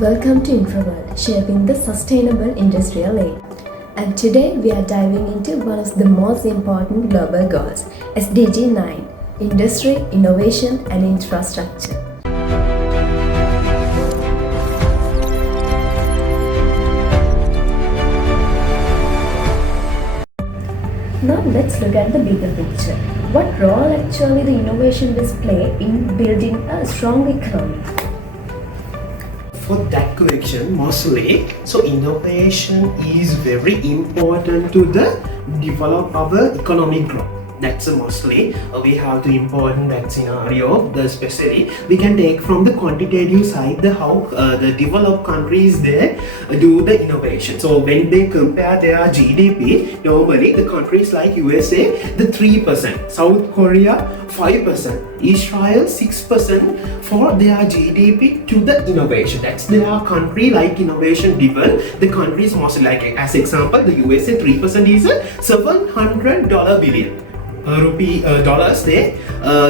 Welcome to Infraworld, shaping the sustainable industrial age. And today we are diving into one of the most important global goals, SDG 9, Industry, Innovation and Infrastructure. Now let's look at the bigger picture. What role actually the innovation will play in building a strong economy? For that question, mostly, so innovation is very important to the develop our economic growth. That's mostly we have to important that scenario. Especially we can take from the quantitative side the how the developed countries they do the innovation. So when they compare their GDP, normally the countries like USA the 3%, South Korea 5%, Israel 6% for their GDP to the innovation. That's their country like innovation driven. The countries mostly like as example the USA 3% is a $700 billion. Dollars they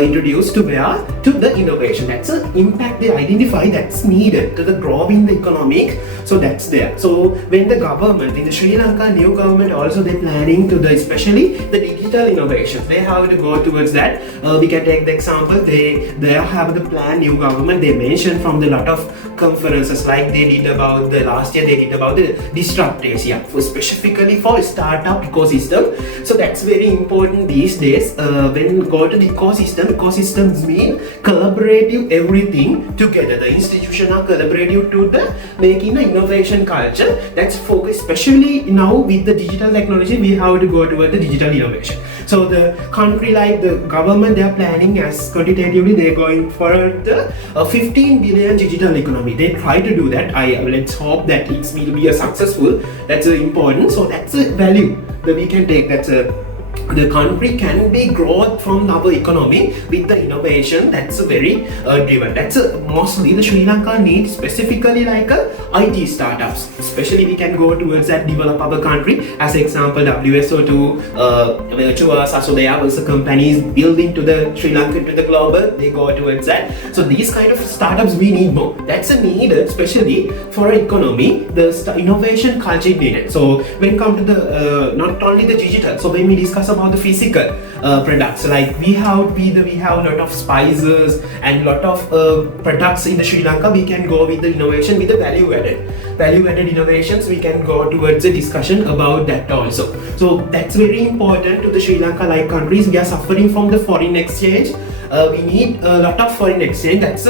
introduced to where to the innovation. That's an impact they identify that's needed to the growing the economic. So that's there. So when the government in the Sri Lanka new government also they planning to the especially the digital innovations they have to go towards that. We can take the example they have the plan new government they mentioned from the lot of conferences like they did about the last year they did about the disrupt Asia for specifically for startup ecosystem. So that's very important these days. When go to the ecosystems mean collaborative everything together. The institution are collaborative to the making the innovation culture that's focused especially now with the digital technology we have to go toward the digital innovation. So the country like the government they are planning as quantitatively they're going for the 15 billion digital economy. They try to do that. Let's hope that it will be a successful. That's important. So that's a value that we can take. That's a the country can be growth from our economy with the innovation that's very driven. That's mostly the Sri Lanka needs specifically like IT startups. Especially we can go towards that develop our country. As example, WSO2, Virtuosa, so they are also companies building to the Sri Lanka to the global. They go towards that. So these kind of startups we need more. That's a need, especially for an economy. The innovation culture needed. So when it comes to the not only the digital. So when we discuss about the physical products, like we have a lot of spices and lot of products in the Sri Lanka. We can go with the innovation with the value added innovations. We can go towards a discussion about that also. So that's very important to the Sri Lanka like countries. We are suffering from the foreign exchange. We need a lot of foreign exchange. That's